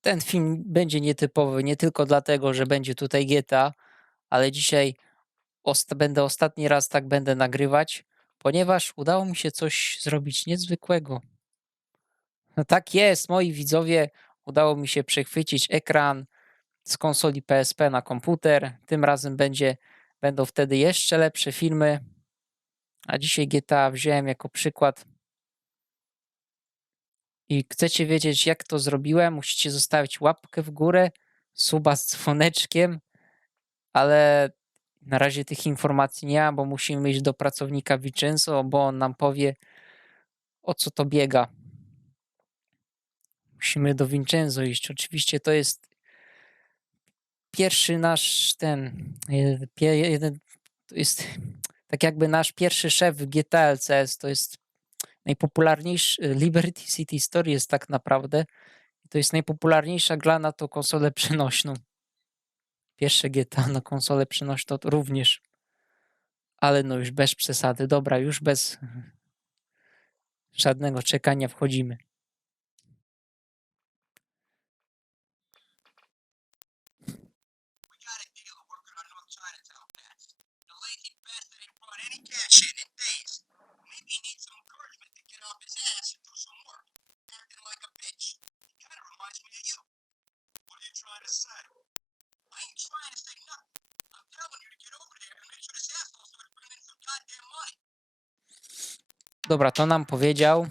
Ten film będzie nietypowy nie tylko dlatego, że będzie tutaj GTA, ale dzisiaj będę ostatni raz tak będę nagrywać, ponieważ udało mi się coś zrobić niezwykłego. No tak jest, moi widzowie, udało mi się przechwycić ekran z konsoli PSP na komputer. Tym razem będzie, będą wtedy jeszcze lepsze filmy. A dzisiaj GTA wziąłem jako przykład. I chcecie wiedzieć, jak to zrobiłem? Musicie zostawić łapkę w górę, suba z dzwoneczkiem, ale na razie tych informacji nie ma, bo musimy iść do pracownika Vincenzo, bo on nam powie, o co to biega. Musimy do Vincenzo iść. Oczywiście to jest pierwszy nasz ten, jeden, to jest tak jakby nasz pierwszy szef w GTA LCS, to jest najpopularniejszy, Liberty City Story jest tak naprawdę, to jest najpopularniejsza gra na tą konsolę przenośną. Pierwsze GTA na konsolę przenośną również. Ale no już bez przesady. Dobra, już bez żadnego czekania wchodzimy. Dobra, to nam powiedział.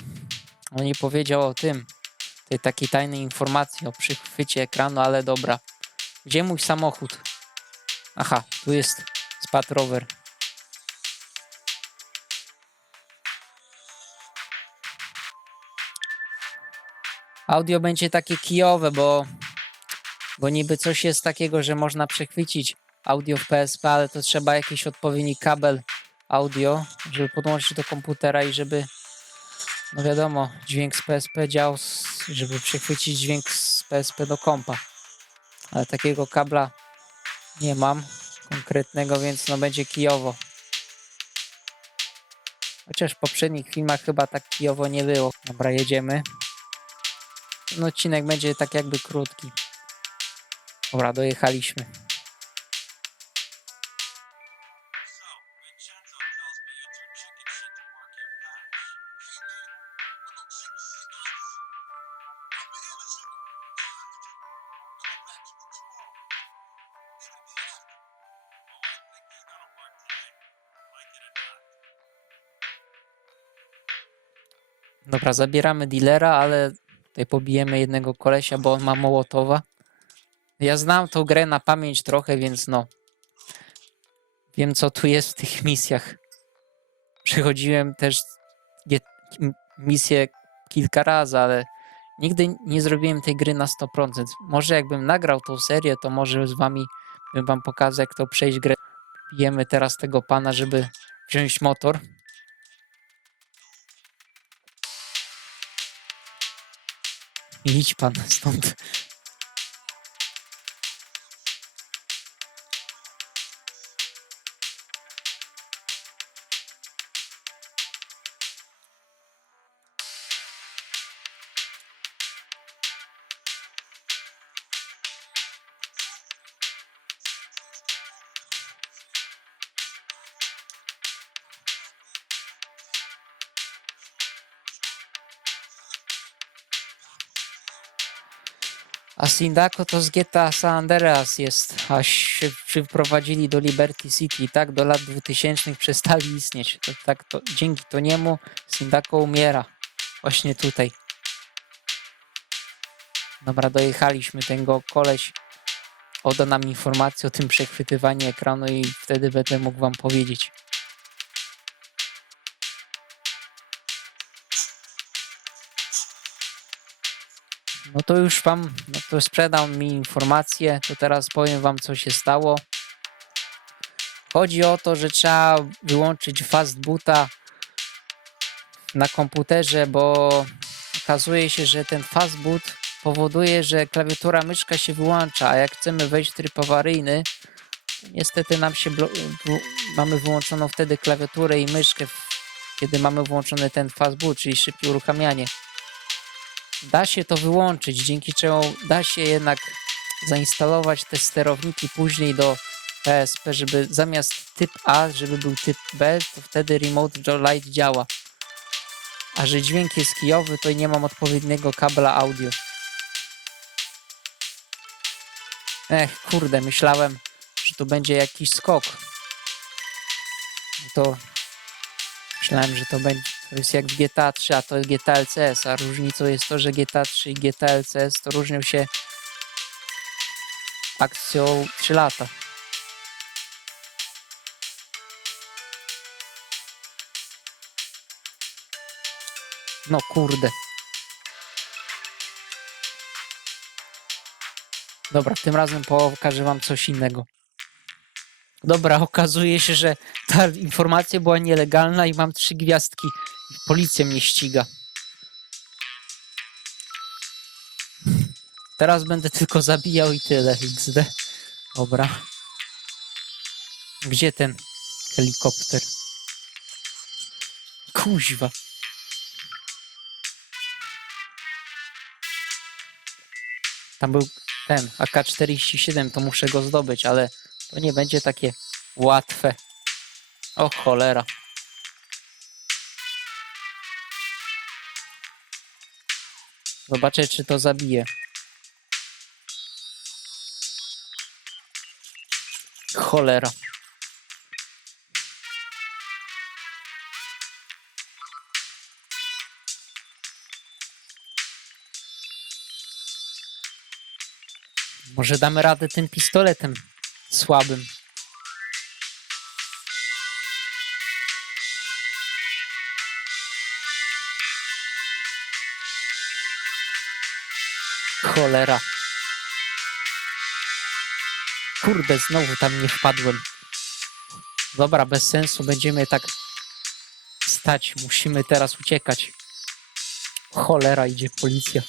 On nie powiedział o tym, tej takiej tajnej informacji o przychwycie ekranu, ale dobra. Gdzie mój samochód? Aha, tu jest spadł rower. Audio będzie takie kijowe, bo, bo niby coś jest takiego, że można przechwycić audio w PSP, ale to trzeba jakiś odpowiedni kabel audio, żeby podłączyć do komputera i żeby, no wiadomo, dźwięk z PSP działał, żeby przechwycić dźwięk z PSP do kompa. Ale takiego kabla nie mam konkretnego, więc no będzie kijowo. Chociaż w poprzednich filmach chyba tak kijowo nie było. Dobra, jedziemy. Ten odcinek będzie tak jakby krótki. Dobra, dojechaliśmy. Dobra, zabieramy dealera, ale tutaj pobijemy jednego kolesia, bo on ma Mołotowa. Ja znam tą grę na pamięć trochę, więc no. Wiem, co tu jest w tych misjach. Przychodziłem też misję kilka razy, ale nigdy nie zrobiłem tej gry na 100%. Może jakbym nagrał tą serię, to może z wami bym wam pokazał, jak to przejść grę. Bijemy teraz tego pana, żeby wziąć motor. Idź pan stąd. A Sindaco to z GTA San Andreas jest, aż się przyprowadzili do Liberty City tak do lat 2000 przestali istnieć. To, tak to, dzięki to niemu Sindaco umiera. Właśnie tutaj. Dobra, dojechaliśmy. Ten go koleś oda nam informację o tym przechwytywaniu ekranu i wtedy będę mógł wam powiedzieć. No to już wam, no to sprzedał mi informację, to teraz powiem wam co się stało. Chodzi o to, że trzeba wyłączyć fast boota na komputerze, bo okazuje się, że ten fast boot powoduje, że klawiatura myszka się wyłącza, a jak chcemy wejść w tryb awaryjny, niestety nam się mamy wyłączoną wtedy klawiaturę i myszkę, kiedy mamy włączony ten fast boot, czyli szybkie uruchamianie. Da się to wyłączyć, dzięki czemu da się jednak zainstalować te sterowniki później do PSP, żeby zamiast typ A, żeby był typ B, to wtedy Remote Light działa. A że dźwięk jest kijowy, to nie mam odpowiedniego kabla audio. Ech, kurde, myślałem, że to będzie jakiś skok. To myślałem, że to będzie to jest jak w GTA 3, a to GTA LCS, a różnicą jest to, że GTA 3 i GTA LCS to różnią się akcją 3 lata. No kurde. Dobra, tym razem pokażę wam coś innego. Dobra, okazuje się, że ta informacja była nielegalna i mam trzy gwiazdki. Policja mnie ściga. Teraz będę tylko zabijał i tyle. XD. Dobra. Gdzie ten helikopter? Kuźwa. Tam był ten AK-47, to muszę go zdobyć, ale to nie będzie takie łatwe. O cholera. Zobaczę, czy to zabije. Cholera. Może damy radę tym pistoletem słabym. Cholera. Kurde, znowu tam nie wpadłem. Dobra, bez sensu, będziemy tak stać. Musimy teraz uciekać. Cholera, idzie policja.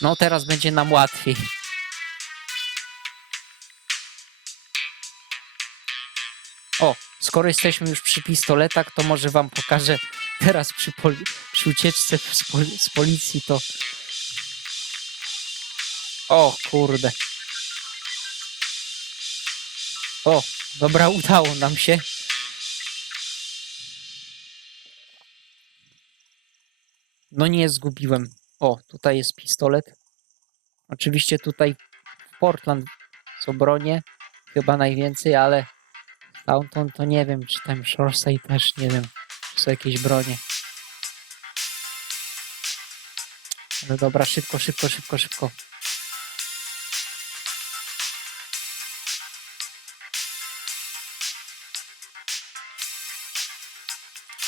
No teraz będzie nam łatwiej. O, skoro jesteśmy już przy pistoletach, to może wam pokażę teraz przy, poli- przy ucieczce z, pol- z policji to... O, kurde. O, dobra, udało nam się. No nie zgubiłem. O, tutaj jest pistolet. Oczywiście tutaj w Portland są bronie, chyba najwięcej, ale Downton to nie wiem, czy tam Shoreside też nie wiem, czy są jakieś bronie. No dobra, szybko, szybko, szybko, szybko.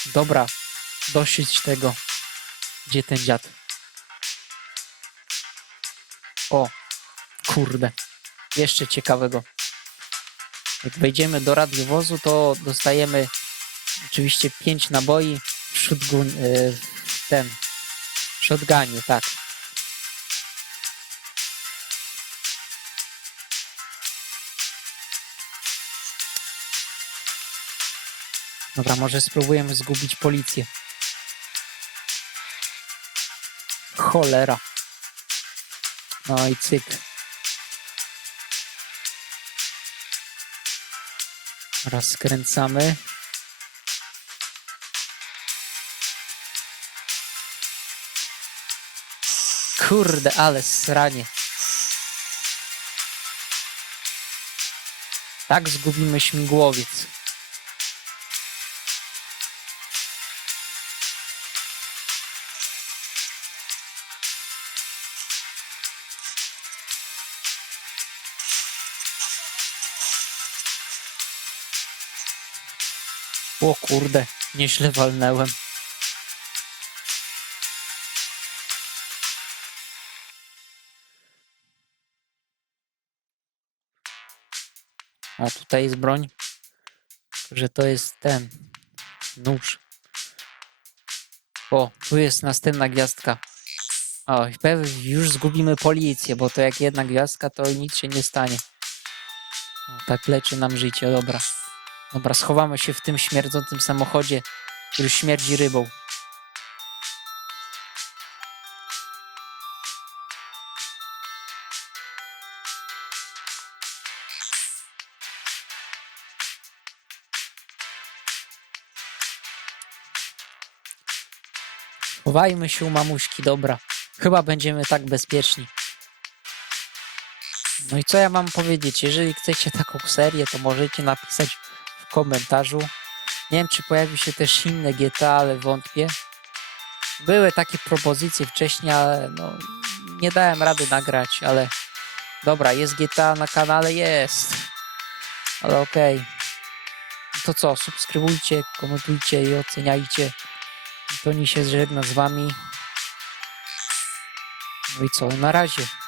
Dobra, dosyć tego. Gdzie ten dziad? O, kurde. Jeszcze ciekawego. Jak wejdziemy do radiowozu, to dostajemy oczywiście 5 naboi w shotgun, w ten w shotgunie, tak. Dobra, może spróbujemy zgubić policję. Cholera. No i cyk. Raz skręcamy. Kurde, ale sranie. Tak zgubimy śmigłowiec. O kurde, nieźle walnęłem. O, tutaj jest broń. Że to jest ten nóż. O, tu jest następna gwiazdka. O, już zgubimy policję, bo to jak jedna gwiazdka, to nic się nie stanie. O, tak leczy nam życie, dobra. Dobra, schowamy się w tym śmierdzącym samochodzie, który śmierdzi rybą. Chowajmy się u mamuśki, dobra. Chyba będziemy tak bezpieczni. No i co ja mam powiedzieć? Jeżeli chcecie taką serię, to możecie napisać komentarzu. Nie wiem, czy pojawi się też inne GTA, ale wątpię. Były takie propozycje wcześniej, ale no, nie dałem rady nagrać, ale dobra, jest GTA na kanale, jest. Ale okej. To co, subskrybujcie, komentujcie i oceniajcie. Toni się żegna z wami. No i co, na razie.